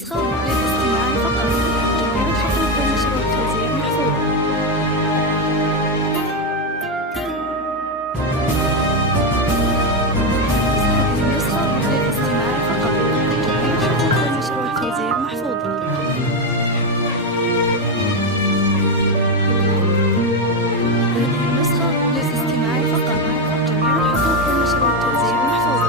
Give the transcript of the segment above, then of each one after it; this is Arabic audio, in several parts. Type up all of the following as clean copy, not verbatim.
النسخة للاستماع فقط. جميع الخطوط والنشر والتوزيع محفوظة. هذه النسخة للاستماع فقط. جميع الخطوط والنشر والتوزيع محفوظة. هذه النسخة للاستماع فقط. جميع الخطوط والنشر والتوزيع محفوظة.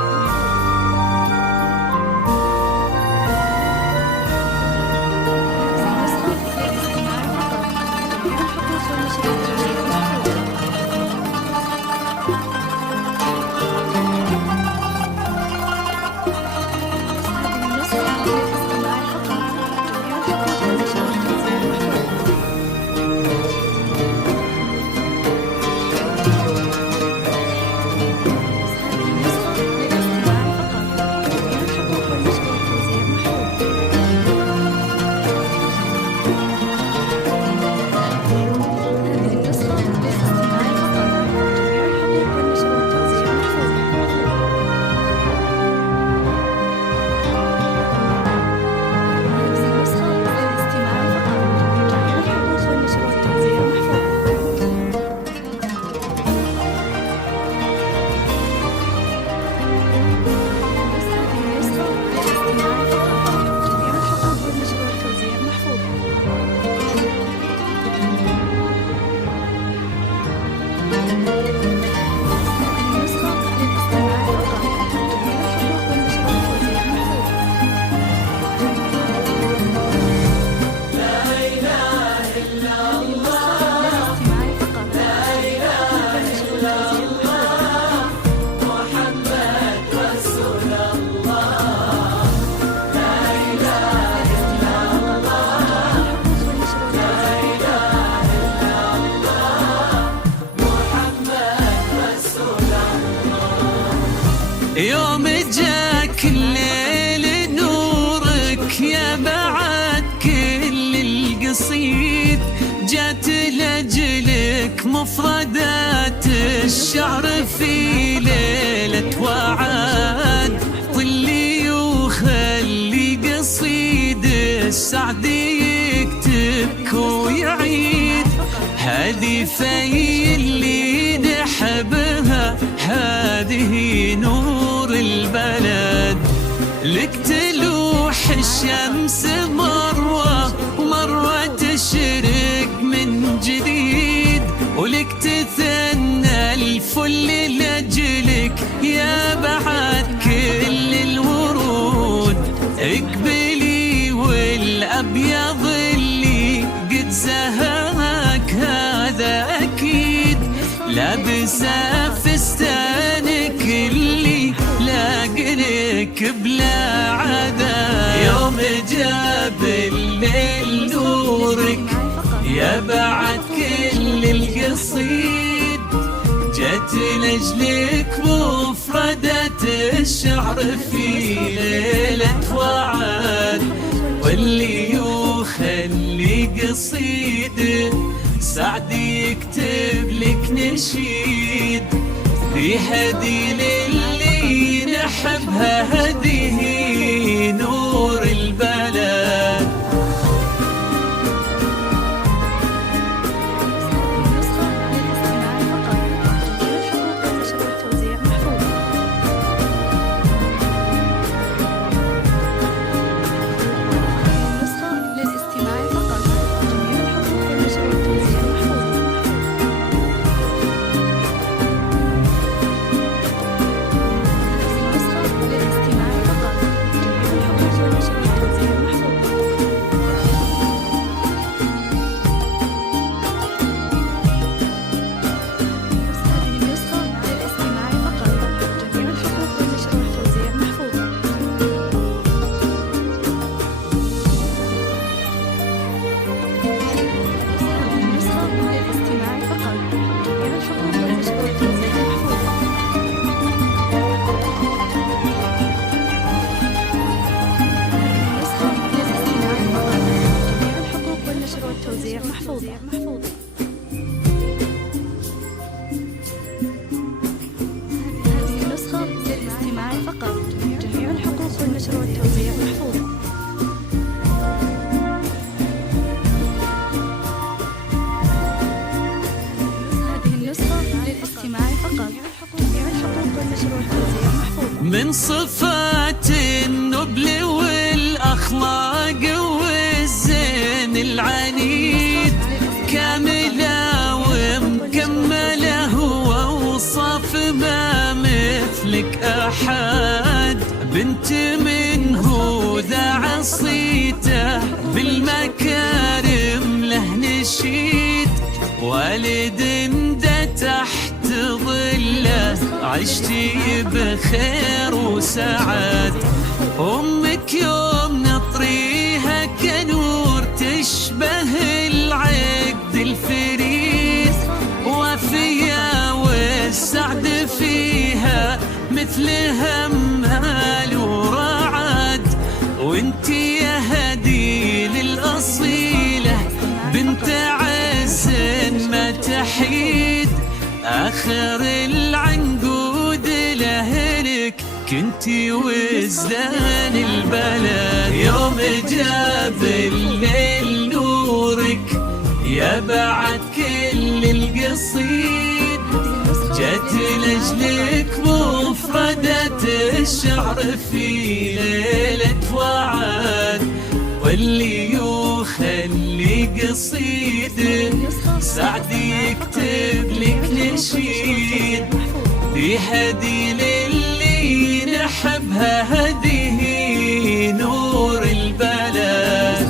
يوم جاك الليل نورك يا بعد كل القصيد، جات لأجلك مفردات الشعر في ليلة وعاد، واللي يخلي قصيد السعد يكتبك ويعيد، هذه في اللي نحبها، هذه نور البلد، لك تلوح الشمس مروة ومروة تشرق من جديد، ولك تثنى الفل لأجلك يا بعد كل الورود، اقبلي والأبيض اللي قد زهاك هذا أكيد، لابسة فستانك اللي لاقلك بلا عدا، يوم جاب الليل نورك يا بعد كل القصيد، جت لأجلك مفردة الشعر في ليلة وعاد، واللي يخلي قصيد سعد يكتب لك نشيد، في هدي للي نحبها، هذه نور البلد. للاستماع من صفات النبل والأخلاق والزين العنيد، كاملة ومكملة وأوصاف ما مثلك أحد. بنت منه ذا عصيته بالمكارم له نشيد، والد دا تحت ظله عشتي بخير وسعد. أمك يوم نطريها كنور تشبه العقد الفريد، وفيا والسعد فيها مثلها مال ورعد. وانتي يا هديل الأصيلة بنت عز ما تحيد، آخر العنقود لأهلك كنتي وزدان البلد. يوم جاب الليل نورك يا بعد كل القصيد، جت لأجلك مفردة الشعر في ليلة وعد. واللي يخلي قصيد سعد يكتب لك نشيد، دي هدي للي نحبها، هديه نور البلد.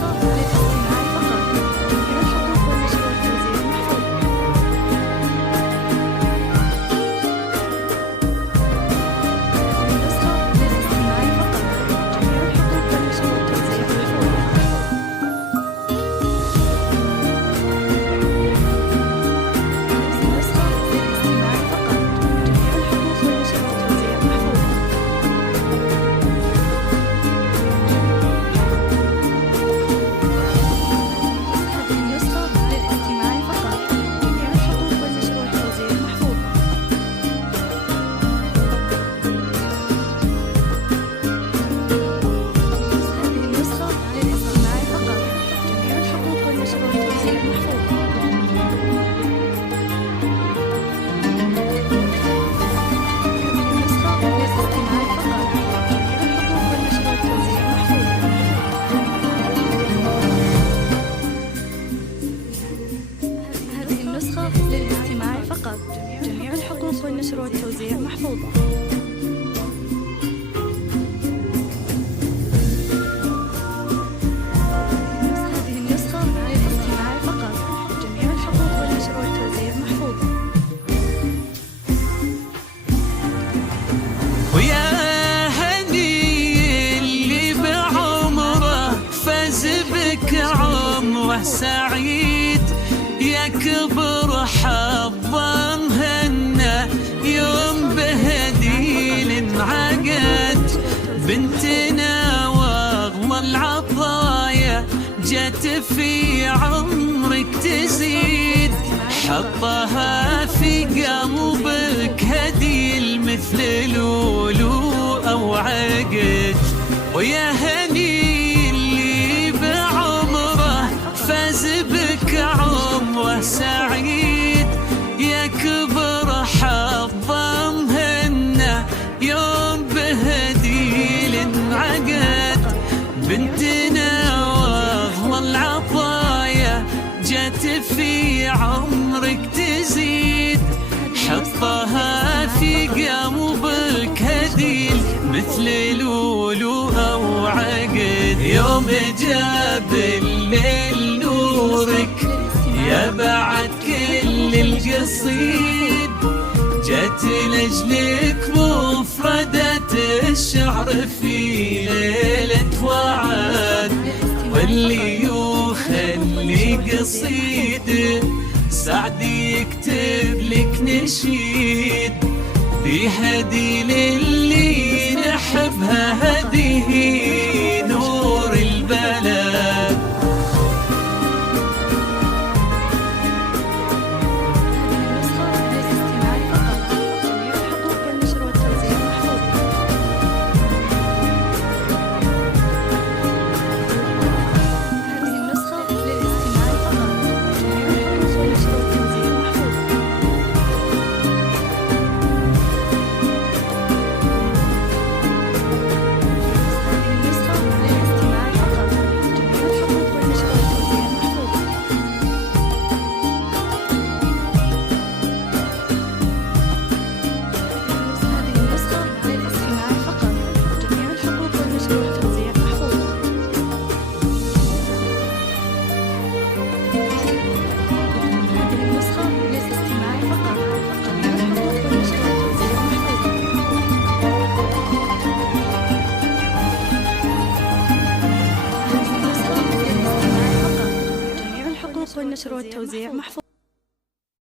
للاستماع فقط، جميع الحقوق والنشر والتوزيع محفوظة. هذه النسخة للاستماع فقط، جميع الحقوق والنشر والتوزيع محفوظة. ويا هني اللي بعمره فاز بك عمره سعيد، يا كبر حظا مهنا يوم بهديل انعقد. بنتنا واغلى العطايا جت في عمرك تزيد، حطها في قلبك هديل مثل لولو أو عقد. ويا هني اللي بعمره فاز بك عمره سعيد، يا كبر حظا مهنا يوم بهديل انعقد. بنتنا واغلى العطايا جت في عمرك تزيد، حطها في قلبك هديل مثل لولو أو عقد. يوم جاب الليل نورك يا بعد كل القصيد، جت لأجلك مفردة الشعر في ليلة وعد. واللي يخلي قصيد سعد يكتب لك نشيد، دي هدي للي نحبها، هديه نور البلد. النشر والتوزيع محفوظ.